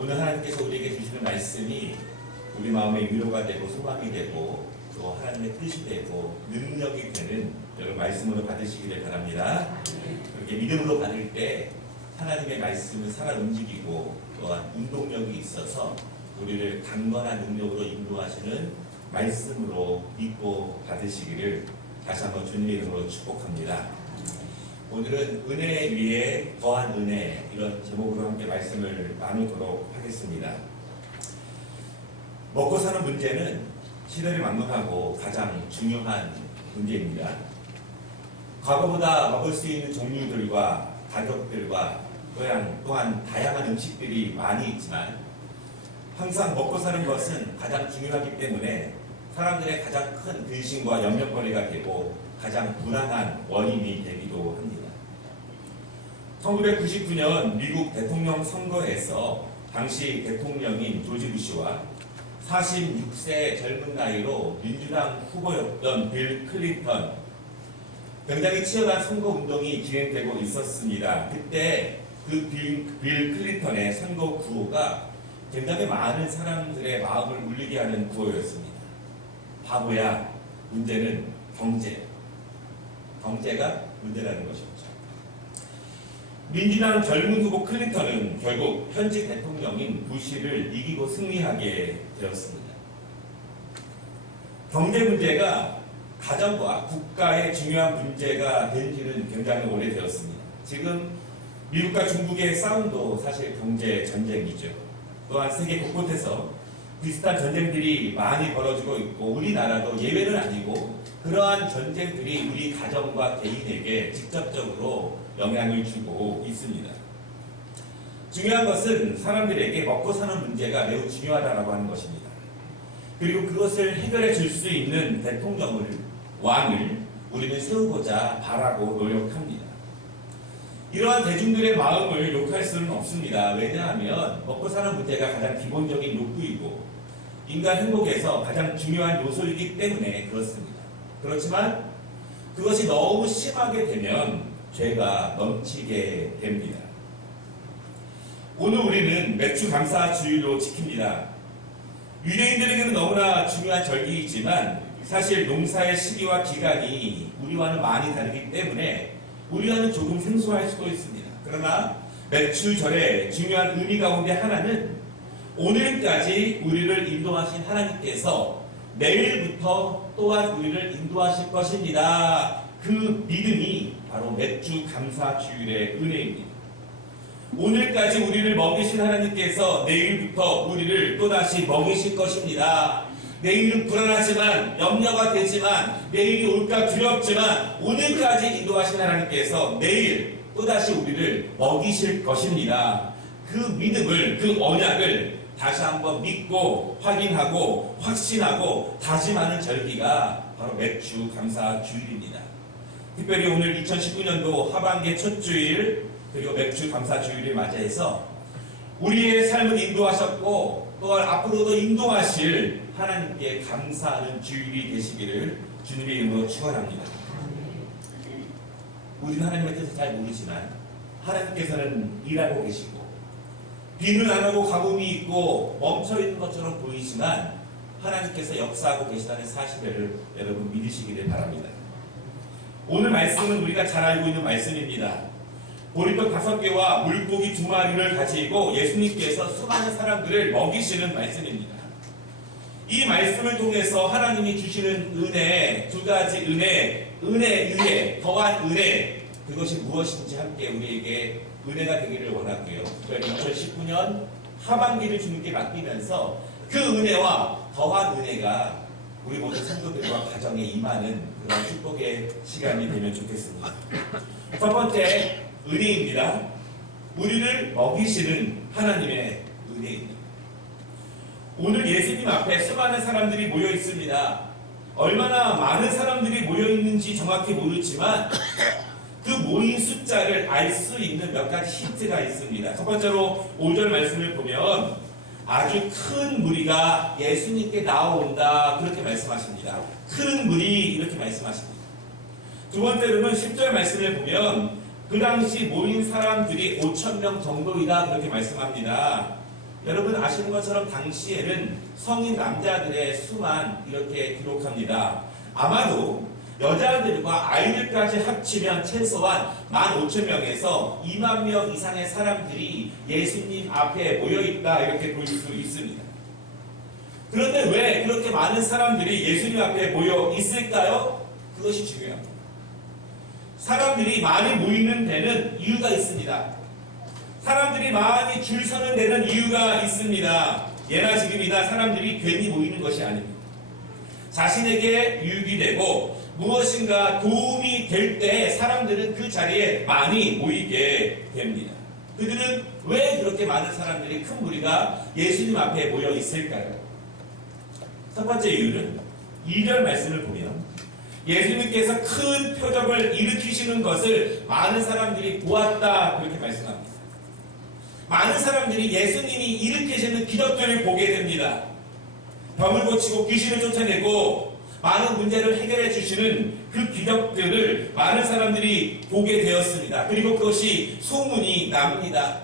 오늘 하나님께서 우리에게 주시는 말씀이 우리 마음의 위로가 되고 소망이 되고 또 하나님의 뜻이 되고 능력이 되는 여러분 말씀으로 받으시기를 바랍니다. 그렇게 믿음으로 받을 때 하나님의 말씀은 살아 움직이고 또한 운동력이 있어서 우리를 강건한 능력으로 인도하시는 말씀으로 믿고 받으시기를 다시 한번 주님의 이름으로 축복합니다. 오늘은 은혜 위에 더한 은혜, 이런 제목으로 함께 말씀을 나누도록 하겠습니다. 먹고 사는 문제는 시대를 막론하고 가장 중요한 문제입니다. 과거보다 먹을 수 있는 종류들과 가격들과 또한 다양한 음식들이 많이 있지만 항상 먹고 사는 것은 가장 중요하기 때문에 사람들의 가장 큰 근심과 염려거리가 되고 가장 불안한 원인이 되기도 합니다. 1999년 미국 대통령 선거에서 당시 대통령인 조지 부시와 46세 젊은 나이로 민주당 후보였던 빌 클린턴, 굉장히 치열한 선거운동이 진행되고 있었습니다. 그때 그 빌 클린턴의 선거 구호가 굉장히 많은 사람들의 마음을 울리게 하는 구호였습니다. 바보야, 문제는 경제. 경제가 문제라는 것이었죠. 민주당 젊은 후보 클린턴은 결국 현직 대통령인 부시를 이기고 승리하게 되었습니다. 경제 문제가 가정과 국가의 중요한 문제가 된 지는 굉장히 오래되었습니다. 지금 미국과 중국의 싸움도 사실 경제 전쟁이죠. 또한 세계 곳곳에서 비슷한 전쟁들이 많이 벌어지고 있고 우리나라도 예외는 아니고 그러한 전쟁들이 우리 가정과 개인에게 직접적으로 영향을 주고 있습니다. 중요한 것은 사람들에게 먹고 사는 문제가 매우 중요하다고 하는 것입니다. 그리고 그것을 해결해 줄 수 있는 왕을 우리는 세우고자 바라고 노력합니다. 이러한 대중들의 마음을 욕할 수는 없습니다. 왜냐하면 먹고 사는 문제가 가장 기본적인 욕구이고 인간 행복에서 가장 중요한 요소이기 때문에 그렇습니다. 그렇지만 그것이 너무 심하게 되면 죄가 넘치게 됩니다. 오늘 우리는 맥주 감사 주일로 지킵니다. 유대인들에게는 너무나 중요한 절기이지만 사실 농사의 시기와 기간이 우리와는 많이 다르기 때문에 우리와는 조금 생소할 수도 있습니다. 그러나 맥주절의 중요한 의미 가운데 하나는 오늘까지 우리를 인도하신 하나님께서 내일부터 또한 우리를 인도하실 것입니다. 그 믿음이 바로 맥주 감사 주일의 은혜입니다. 오늘까지 우리를 먹이신 하나님께서 내일부터 우리를 또다시 먹이실 것입니다. 내일은 불안하지만 염려가 되지만 내일이 올까 두렵지만 오늘까지 인도하신 하나님께서 내일 또다시 우리를 먹이실 것입니다. 그 믿음을, 그 언약을 다시 한번 믿고 확인하고 확신하고 다짐하는 절기가 바로 맥주 감사 주일입니다. 특별히 오늘 2019년도 하반기 첫 주일 그리고 맥주 감사 주일을 맞이해서 우리의 삶을 인도하셨고 또한 앞으로도 인도하실 하나님께 감사하는 주일이 되시기를 주님의 이름으로 축원합니다. 우리는 하나님의 뜻을 잘 모르지만 하나님께서는 일하고 계시고 비는 안 오고 가뭄이 있고 멈춰있는 것처럼 보이지만 하나님께서 역사하고 계시다는 사실을 여러분 믿으시기를 바랍니다. 오늘 말씀은 우리가 잘 알고 있는 말씀입니다. 보리떡 5개와 물고기 2마리를 가지고 예수님께서 수많은 사람들을 먹이시는 말씀입니다. 이 말씀을 통해서 하나님이 주시는 은혜, 2가지 은혜 위에 더한 은혜, 그것이 무엇인지 함께 우리에게 은혜가 되기를 원하고요. 특별히 2019년 하반기를 주님께 맡기면서 그 은혜와 더한 은혜가 우리 모든 성도들과 가정에 임하는 그런 축복의 시간이 되면 좋겠습니다. 첫 번째 은혜입니다. 우리를 먹이시는 하나님의 은혜입니다. 오늘 예수님 앞에 수많은 사람들이 모여 있습니다. 얼마나 많은 사람들이 모여 있는지 정확히 모르지만 그 모인 숫자를 알 수 있는 몇 가지 힌트가 있습니다. 첫 번째로 5절 말씀을 보면 아주 큰 무리가 예수님께 나온다 그렇게 말씀하십니다. 큰 무리 이렇게 말씀하십니다. 두 번째로는 10절 말씀을 보면 그 당시 모인 사람들이 5,000명 정도이다 그렇게 말씀합니다. 여러분 아시는 것처럼 당시에는 성인 남자들의 수만 이렇게 기록합니다. 아마도 여자들과 아이들까지 합치면 최소한 15,000명에서 2만 명 이상의 사람들이 예수님 앞에 모여있다 이렇게 볼 수 있습니다. 그런데 왜 그렇게 많은 사람들이 예수님 앞에 모여 있을까요? 그것이 중요합니다. 사람들이 많이 모이는 데는 이유가 있습니다. 사람들이 많이 줄 서는 데는 이유가 있습니다. 예나 지금이나 사람들이 괜히 모이는 것이 아닙니다. 자신에게 유익이 되고 무엇인가 도움이 될 때 사람들은 그 자리에 많이 모이게 됩니다. 그들은 왜 그렇게 많은 사람들이 큰 무리가 예수님 앞에 모여 있을까요? 첫 번째 이유는 2절 말씀을 보면 예수님께서 큰 표적을 일으키시는 것을 많은 사람들이 보았다 그렇게 말씀합니다. 많은 사람들이 예수님이 일으키시는 기적들을 보게 됩니다. 병을 고치고 귀신을 쫓아내고 많은 문제를 해결해 주시는 그 기적들을 많은 사람들이 보게 되었습니다. 그리고 그것이 소문이 납니다.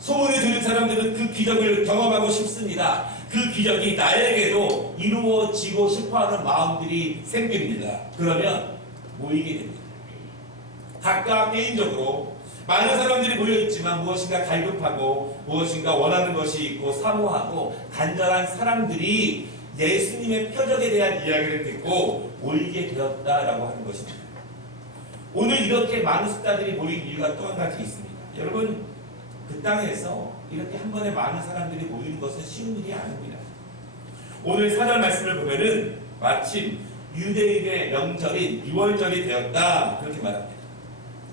소문을 들은 사람들은 그 기적을 경험하고 싶습니다. 그 기적이 나에게도 이루어지고 싶어하는 마음들이 생깁니다. 그러면 모이게 됩니다. 각각 개인적으로 많은 사람들이 모여있지만 무엇인가 갈급하고 무엇인가 원하는 것이 있고 사모하고 간절한 사람들이 예수님의 표적에 대한 이야기를 듣고 모이게 되었다라고 하는 것입니다. 오늘 이렇게 많은 숫자들이 모인 이유가 또 한 가지 있습니다. 여러분, 그 땅에서 이렇게 한 번에 많은 사람들이 모이는 것은 쉬운 일이 아닙니다. 오늘 4절 말씀을 보면은 마침 유대인의 명절인 유월절이 되었다 그렇게 말합니다.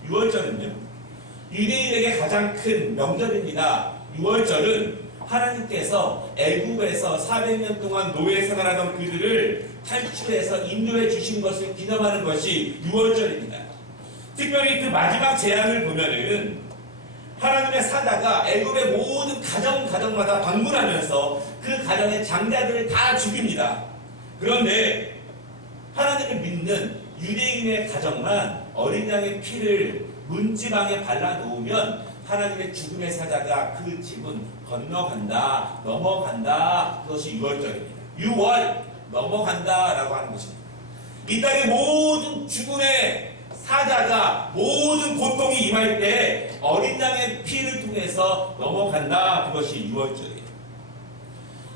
유월절은요, 유대인에게 가장 큰 명절입니다. 유월절은 하나님께서 애굽에서 400년 동안 노예 생활하던 그들을 탈출해서 인도해 주신 것을 기념하는 것이 유월절입니다. 특별히 그 마지막 재앙을 보면은 하나님의 사자가 애굽의 모든 가정마다 방문하면서 그 가정의 장자들을 다 죽입니다. 그런데 하나님을 믿는 유대인의 가정만 어린 양의 피를 문지방에 발라놓으면 하나님의 죽음의 사자가 그 집은 건너간다, 넘어간다. 그것이 유월절입니다. 유월, 넘어간다라고 하는 것입니다. 이 땅의 모든 죽음의 사자가 모든 고통이 임할 때 어린 양의 피를 통해서 넘어간다. 그것이 유월절이에요.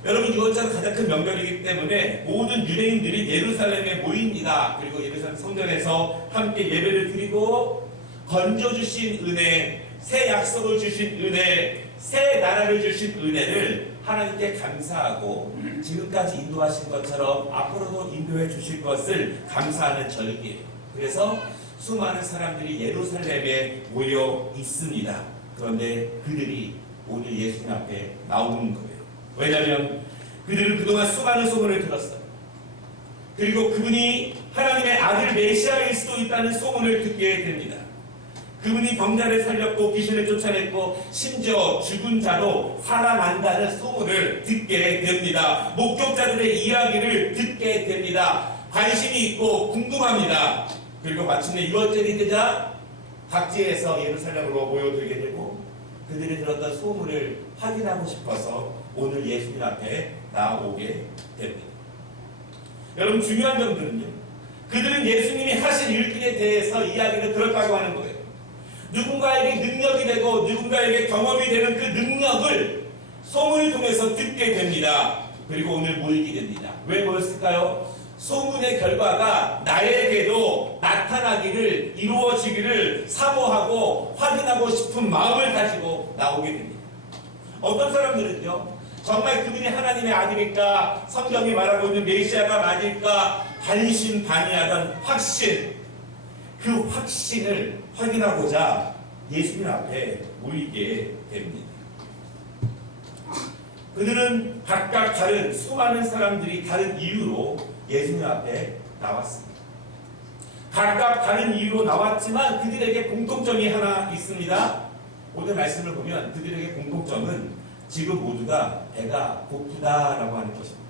여러분, 유월절은 가장 큰 명절이기 때문에 모든 유대인들이 예루살렘에 모입니다. 그리고 예루살렘 성전에서 함께 예배를 드리고 건져주신 은혜, 새 약속을 주신 은혜, 새 나라를 주신 은혜를 하나님께 감사하고 지금까지 인도하신 것처럼 앞으로도 인도해 주실 것을 감사하는 절기예요. 그래서 수많은 사람들이 예루살렘에 모여 있습니다. 그런데 그들이 오늘 예수님 앞에 나오는 거예요. 왜냐하면 그들은 그동안 수많은 소문을 들었어요. 그리고 그분이 하나님의 아들 메시아일 수도 있다는 소문을 듣게 됩니다. 그분이 병자를 살렸고 귀신을 쫓아냈고 심지어 죽은 자도 살아난다는 소문을 듣게 됩니다. 목격자들의 이야기를 듣게 됩니다. 관심이 있고 궁금합니다. 그리고 마침내 유월절이 되자 각지에서 예루살렘으로 모여들게 되고 그들이 들었던 소문을 확인하고 싶어서 오늘 예수님 앞에 나오게 됩니다. 여러분, 중요한 점들은요, 그들은 예수님이 하신 일들에 대해서 이야기를 들었다고 하는 거예요. 누군가에게 능력이 되고 누군가에게 경험이 되는 그 능력을 소문을 통해서 듣게 됩니다. 그리고 오늘 모이게 됩니다. 왜 모였을까요? 소문의 결과가 나에게도 나타나기를, 이루어지기를 사모하고 확인하고 싶은 마음을 가지고 나오게 됩니다. 어떤 사람들은요, 정말 그분이 하나님의 아들일까, 성경이 말하고 있는 메시아가 맞을까 반신반의하던 확신, 그 확신을 확인하고자 예수님 앞에 모이게 됩니다. 그들은 각각 다른 수많은 사람들이 다른 이유로 예수님 앞에 나왔습니다. 각각 다른 이유로 나왔지만 그들에게 공통점이 하나 있습니다. 오늘 말씀을 보면 그들에게 공통점은 지금 모두가 배가 고프다라고 하는 것입니다.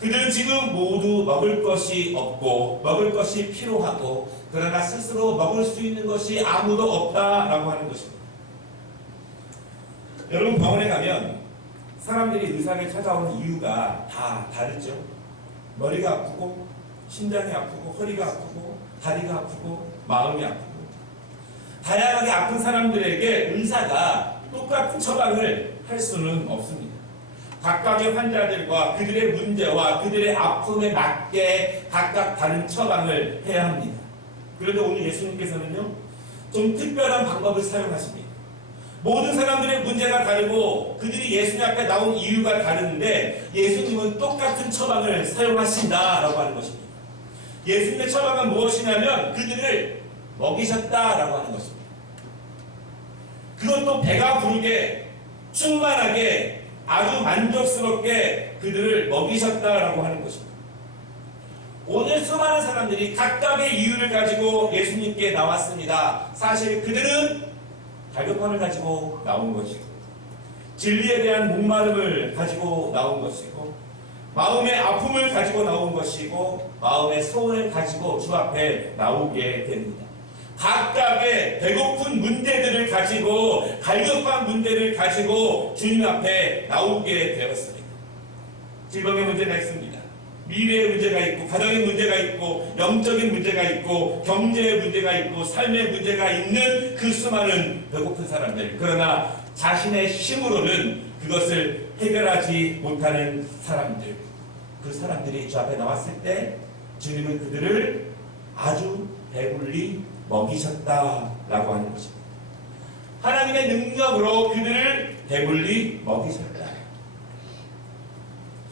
그들은 지금 모두 먹을 것이 없고 먹을 것이 필요하고 그러나 스스로 먹을 수 있는 것이 아무도 없다라고 하는 것입니다. 여러분 병원에 가면 사람들이 의사를 찾아오는 이유가 다 다르죠. 머리가 아프고 심장이 아프고 허리가 아프고 다리가 아프고 마음이 아프고 다양하게 아픈 사람들에게 의사가 똑같은 처방을 할 수는 없습니다. 각각의 환자들과 그들의 문제와 그들의 아픔에 맞게 각각 다른 처방을 해야 합니다. 그런데 오늘 예수님께서는요, 좀 특별한 방법을 사용하십니다. 모든 사람들의 문제가 다르고 그들이 예수님 앞에 나온 이유가 다른데 예수님은 똑같은 처방을 사용하신다라고 하는 것입니다. 예수님의 처방은 무엇이냐면 그들을 먹이셨다라고 하는 것입니다. 그것도 배가 부르게 충만하게 아주 만족스럽게 그들을 먹이셨다라고 하는 것입니다. 오늘 수많은 사람들이 각각의 이유를 가지고 예수님께 나왔습니다. 사실 그들은 갈급함을 가지고 나온 것이고 진리에 대한 목마름을 가지고 나온 것이고 마음의 아픔을 가지고 나온 것이고 마음의 소원을 가지고 주 앞에 나오게 됩니다. 각각의 배고픈 문제들을 가지고 갈급한 문제를 가지고 주님 앞에 나오게 되었습니다. 질병의 문제가 있습니다. 미래의 문제가 있고 가정의 문제가 있고 영적인 문제가 있고 경제의 문제가 있고 삶의 문제가 있는 그 수많은 배고픈 사람들, 그러나 자신의 힘으로는 그것을 해결하지 못하는 사람들, 그 사람들이 주 앞에 나왔을 때 주님은 그들을 아주 배불리 먹이셨다라고 하는 것입니다. 하나님의 능력으로 그들을 배불리 먹이셨다.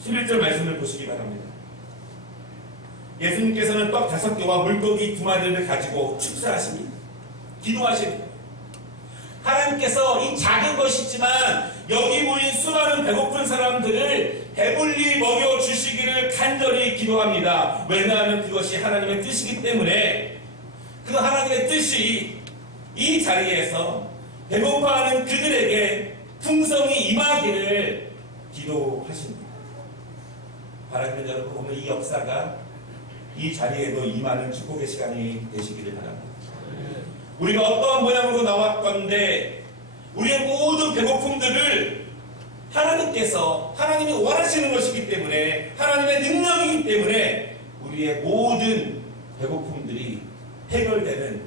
11절 말씀을 보시기 바랍니다. 예수님께서는 떡 5개와 물고기 2마리를 가지고 축사하십니다. 기도하십니다. 하나님께서 이 작은 것이지만 여기 모인 수많은 배고픈 사람들을 배불리 먹여주시기를 간절히 기도합니다. 왜냐하면 그것이 하나님의 뜻이기 때문에 그 하나님의 뜻이 이 자리에서 배고파하는 그들에게 풍성이 임하기를 기도하십니다. 바라기는 여러분, 오늘 이 역사가 이 자리에도 임하는 축복의 시간이 되시기를 바랍니다. 우리가 어떠한 모양으로 나왔건데 우리의 모든 배고픔들을 하나님께서, 하나님이 원하시는 것이기 때문에, 하나님의 능력이기 때문에 우리의 모든 배고픔들이 해결되는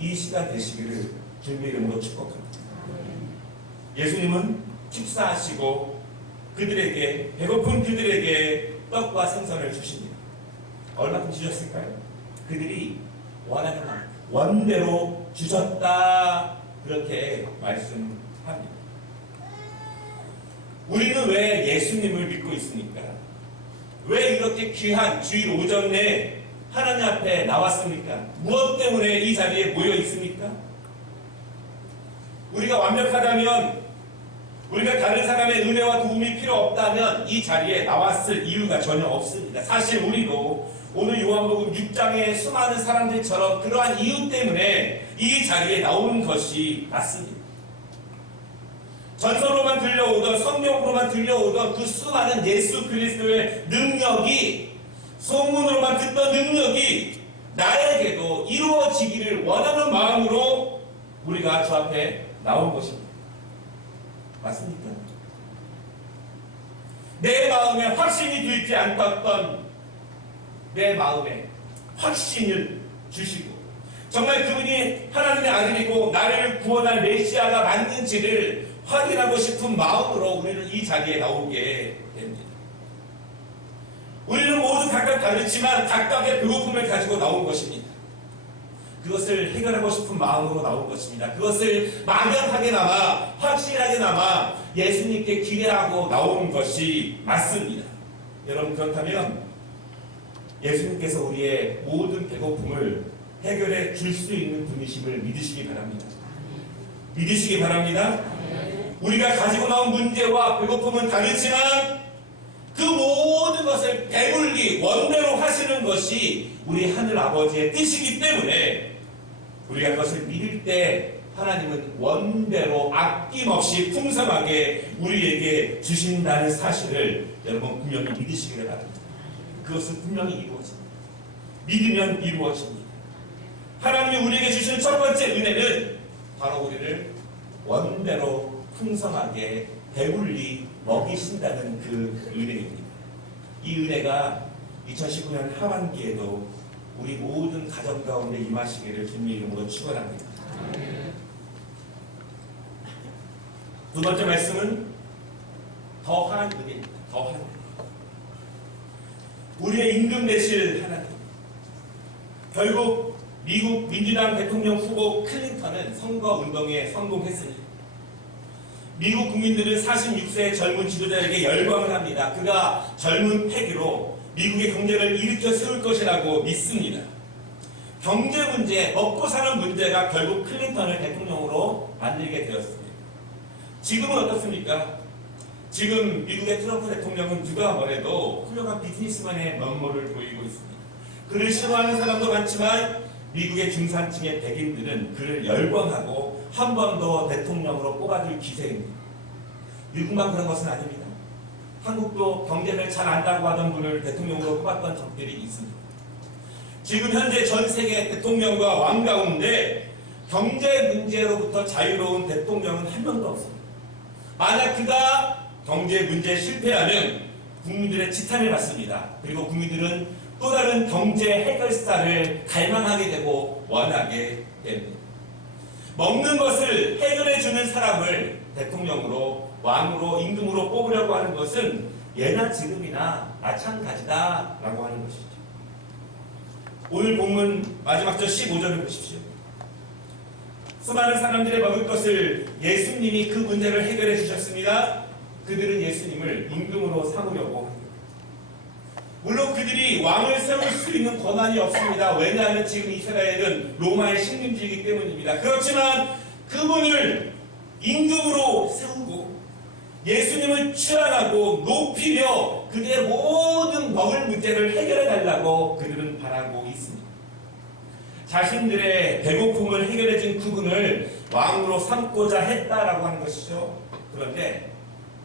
이 시간 되시기를 주님의 이름으로 축복합니다. 예수님은 축사하시고 그들에게, 배고픈 그들에게 떡과 생선을 주십니다. 얼마큼 주셨을까요? 그들이 원하는 원대로 주셨다, 그렇게 말씀합니다. 우리는 왜 예수님을 믿고 있습니까? 왜 이렇게 귀한 주일 오전에 하나님 앞에 나왔습니까? 무엇 때문에 이 자리에 모여 있습니까? 우리가 완벽하다면, 우리가 다른 사람의 은혜와 도움이 필요 없다면 이 자리에 나왔을 이유가 전혀 없습니다. 사실 우리도 오늘 요한복음 6장의 수많은 사람들처럼 그러한 이유 때문에 이 자리에 나온 것이 맞습니다. 전설로만 들려오던, 성경으로만 들려오던 그 수많은 예수 그리스도의 능력이, 소문으로만 듣던 능력이 나에게도 이루어지기를 원하는 마음으로 우리가 주 앞에 나온 것입니다. 맞습니까? 내 마음에 확신이 들지 않았던 내 마음에 확신을 주시고 정말 그분이 하나님의 아들이고 나를 구원할 메시아가 맞는지를 확인하고 싶은 마음으로 우리는 이 자리에 나오게 됩니다. 우리는 모두 각각 다르지만 각각의 배고픔을 가지고 나온 것입니다. 그것을 해결하고 싶은 마음으로 나온 것입니다. 그것을 막연하게나마 확실하게나마 예수님께 기대하고 나온 것이 맞습니다. 여러분, 그렇다면 예수님께서 우리의 모든 배고픔을 해결해 줄 수 있는 분이심을 믿으시기 바랍니다. 믿으시기 바랍니다. 우리가 가지고 나온 문제와 배고픔은 다르지만 그 모든 것을 배불리 원대로 하시는 것이 우리 하늘 아버지의 뜻이기 때문에 우리가 그것을 믿을 때 하나님은 원대로 아낌없이 풍성하게 우리에게 주신다는 사실을 여러분 분명히 믿으시기를 바랍니다. 그것은 분명히 이루어집니다. 믿으면 이루어집니다. 하나님이 우리에게 주시는 첫 번째 은혜는 바로 우리를 원대로 풍성하게 배불리 먹이신다는 그 은혜입니다. 이 은혜가 2019년 하반기에도 우리 모든 가정 가운데 임하시기를 주님의 이름으로 축원합니다. 두 번째 말씀은 더한 은혜입니다. 더한 은혜. 우리의 임금 되실 하나님. 결국 미국 민주당 대통령 후보 클린턴은 선거운동에 성공했습니다. 미국 국민들은 46세의 젊은 지도자에게 열광을 합니다. 그가 젊은 패기로 미국의 경제를 일으켜 세울 것이라고 믿습니다. 경제 문제, 먹고 사는 문제가 결국 클린턴을 대통령으로 만들게 되었습니다. 지금은 어떻습니까? 지금 미국의 트럼프 대통령은 누가 뭐래도 훌륭한 비즈니스맨의 면모를 보이고 있습니다. 그를 싫어하는 사람도 많지만 미국의 중산층의 백인들은 그를 열광하고 한 번 더 대통령으로 뽑아줄 기세입니다. 미국만 그런 것은 아닙니다. 한국도 경제를 잘 안다고 하던 분을 대통령으로 뽑았던 적들이 있습니다. 지금 현재 전 세계 대통령과 왕 가운데 경제 문제로부터 자유로운 대통령은 한 명도 없습니다. 만약 그가 경제 문제에 실패하면 국민들의 지탄을 받습니다. 그리고 국민들은 또 다른 경제 해결사를 갈망하게 되고 원하게 됩니다. 먹는 것을 해결해주는 사람을 대통령으로, 왕으로, 임금으로 뽑으려고 하는 것은 예나 지금이나 마찬가지다라고 하는 것이죠. 오늘 본문 마지막 절 15절을 보십시오. 수많은 사람들의 먹을 것을 예수님이 그 문제를 해결해 주셨습니다. 그들은 예수님을 임금으로 삼으려고 합니다. 물론 그들이 왕을 세울 수 있는 권한이 없습니다. 왜냐하면 지금 이스라엘은 로마의 식민지이기 때문입니다. 그렇지만 그분을 임금으로 세우고 예수님을 추앙하고 높이려 그들의 모든 먹을 문제를 해결해 달라고 그들은 바라고 있습니다. 자신들의 배고픔을 해결해 준 그분을 왕으로 삼고자 했다라고 하는 것이죠. 그런데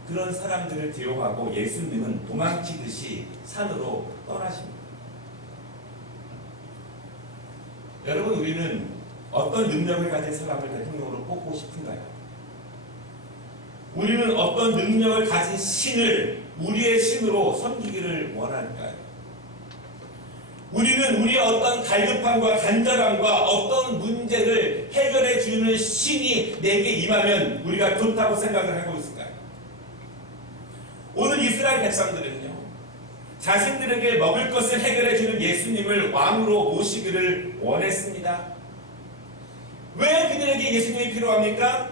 그런 사람들을 대용하고 예수님은 도망치듯이 산으로 떠나십니다. 여러분, 우리는 어떤 능력을 가진 사람을 대통령으로 뽑고 싶은가요? 우리는 어떤 능력을 가진 신을 우리의 신으로 섬기기를 원할까요? 우리는 우리의 어떤 갈급함과 간절함과 어떤 문제를 해결해 주는 신이 내게 임하면 우리가 좋다고 생각을 하고 있을까요? 오늘 이스라엘 백성들은요, 자신들에게 먹을 것을 해결해 주는 예수님을 왕으로 모시기를 원했습니다. 왜 그들에게 예수님이 필요합니까?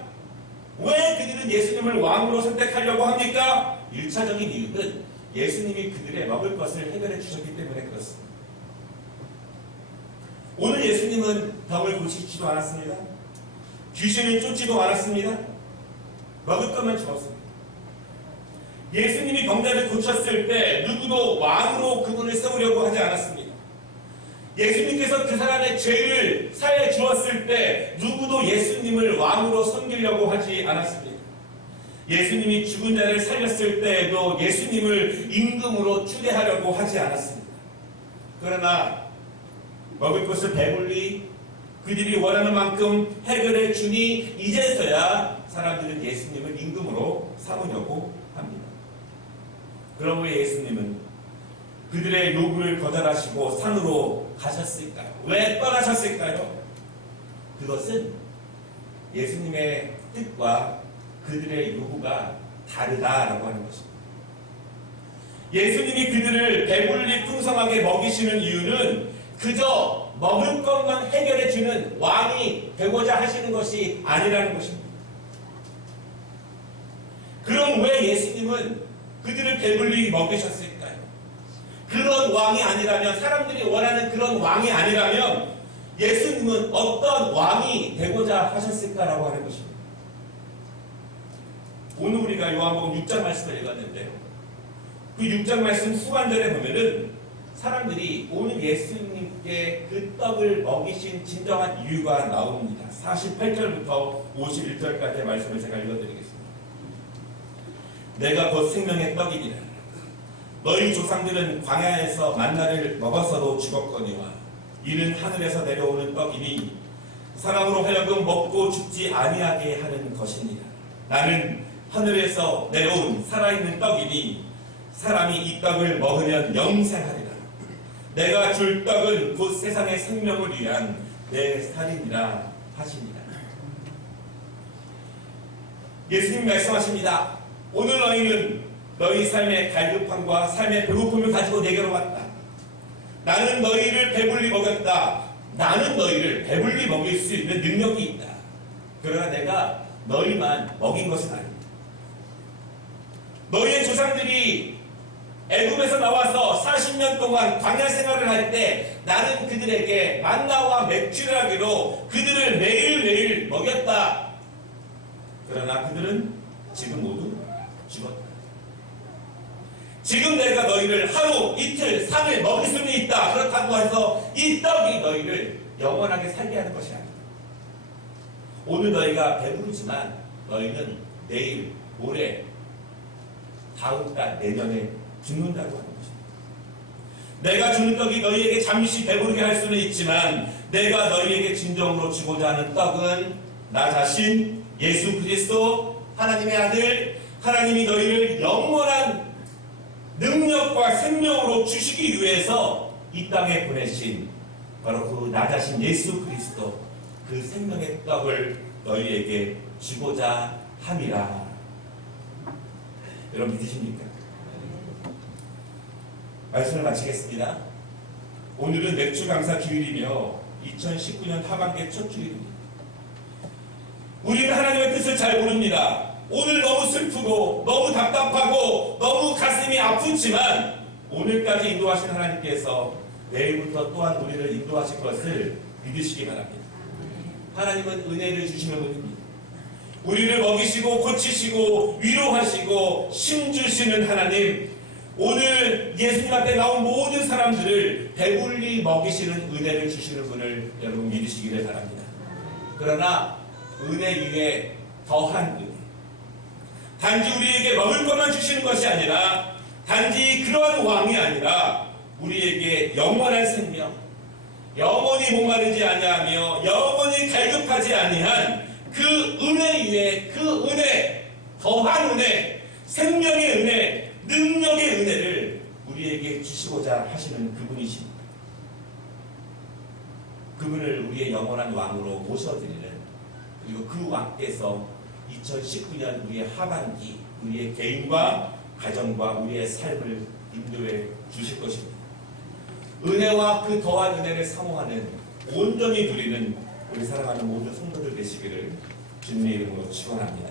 왜 그들은 예수님을 왕으로 선택하려고 합니까? 1차적인 이유는 예수님이 그들의 먹을 것을 해결해 주셨기 때문에 그렇습니다. 오늘 예수님은 병을 고치지도 않았습니다. 귀신을 쫓지도 않았습니다. 먹을 것만 주었습니다. 예수님이 병자를 고쳤을 때 누구도 왕으로 그분을 세우려고 하지 않았습니다. 예수님께서 그 사람의 죄를 사해 주었을 때 누구도 예수님을 왕으로 섬기려고 하지 않았습니다. 예수님이 죽은 자를 살렸을 때에도 예수님을 임금으로 추대하려고 하지 않았습니다. 그러나 먹을 것을 배불리 그들이 원하는 만큼 해결해 주니 이제서야 사람들은 예수님을 임금으로 삼으려고 합니다. 그러므로 예수님은 그들의 요구를 거절하시고 산으로 가셨을까요? 왜 떠나셨을까요? 그것은 예수님의 뜻과 그들의 요구가 다르다라고 하는 것입니다. 예수님이 그들을 배불리 풍성하게 먹이시는 이유는 그저 먹을 것만 해결해 주는 왕이 되고자 하시는 것이 아니라는 것입니다. 그럼 왜 예수님은 그들을 배불리 먹이셨을까요? 그런 왕이 아니라면, 사람들이 원하는 그런 왕이 아니라면 예수님은 어떤 왕이 되고자 하셨을까라고 하는 것입니다. 오늘 우리가 요한복음 6장 말씀을 읽었는데요. 그 6장 말씀 후반절에 보면은 사람들이 오늘 예수님께 그 떡을 먹이신 진정한 이유가 나옵니다. 48절부터 51절까지의 말씀을 제가 읽어드리겠습니다. 내가 곧 생명의 떡이니라. 너희 조상들은 광야에서 만나를 먹어서도 죽었거니와 이는 하늘에서 내려오는 떡이니 사람으로 하여금 먹고 죽지 아니하게 하는 것이니라. 나는 하늘에서 내려온 살아있는 떡이니 사람이 이 떡을 먹으면 영생하리라. 내가 줄 떡은 곧 세상의 생명을 위한 내 살이니라 하시니라. 예수님 말씀하십니다. 오늘 너희는 너희 삶의 갈급함과 삶의 배고픔을 가지고 내게로 왔다. 나는 너희를 배불리 먹였다. 나는 너희를 배불리 먹일 수 있는 능력이 있다. 그러나 내가 너희만 먹인 것은 아니다. 너희의 조상들이 애굽에서 나와서 40년 동안 광야 생활을 할 때 나는 그들에게 만나와 맥주라기로 그들을 매일매일 먹였다. 그러나 그들은 지금 모두 죽었다. 지금 내가 너희를 하루, 이틀, 3일 먹일 수는 있다. 그렇다고 해서 이 떡이 너희를 영원하게 살게 하는 것이 아니다. 오늘 너희가 배부르지만 너희는 내일, 모레, 다음 달, 내년에 죽는다고 하는 것입니다. 내가 주는 떡이 너희에게 잠시 배부르게 할 수는 있지만 내가 너희에게 진정으로 주고자 하는 떡은 나 자신, 예수 그리스도, 하나님의 아들, 하나님이 너희를 영원한 능력과 생명으로 주시기 위해서 이 땅에 보내신 바로 그 나 자신 예수 그리스도, 그 생명의 떡을 너희에게 주고자 함이라. 여러분 믿으십니까? 말씀을 마치겠습니다. 오늘은 맥주 강사 기율이며 2019년 하반기 첫 주일입니다. 우리는 하나님의 뜻을 잘 모릅니다. 오늘 너무 슬프고 너무 답답하고 너무 가슴이 아프지만 오늘까지 인도하신 하나님께서 내일부터 또한 우리를 인도하실 것을 믿으시기 바랍니다. 하나님은 은혜를 주시는 분입니다. 우리를 먹이시고 고치시고 위로하시고 힘주시는 하나님, 오늘 예수님 앞에 나온 모든 사람들을 배불리 먹이시는 은혜를 주시는 분을 여러분 믿으시기를 바랍니다. 그러나 은혜 위에 더한 은혜, 단지 우리에게 먹을 것만 주시는 것이 아니라 단지 그러한 왕이 아니라 우리에게 영원한 생명, 영원히 목마르지 아니하며 영원히 갈급하지 아니한 그 은혜 위에 그 은혜, 더한 은혜, 생명의 은혜, 능력의 은혜를 우리에게 주시고자 하시는 그분이십니다. 그분을 우리의 영원한 왕으로 모셔드리는, 그리고 그 왕께서 2019년 우리의 하반기, 우리의 개인과 가정과 우리의 삶을 인도해 주실 것입니다. 은혜와 그 더한 은혜를 사모하는, 온전히 누리는 우리 사랑하는 모든 성도들 되시기를 주님의 이름으로 축원합니다.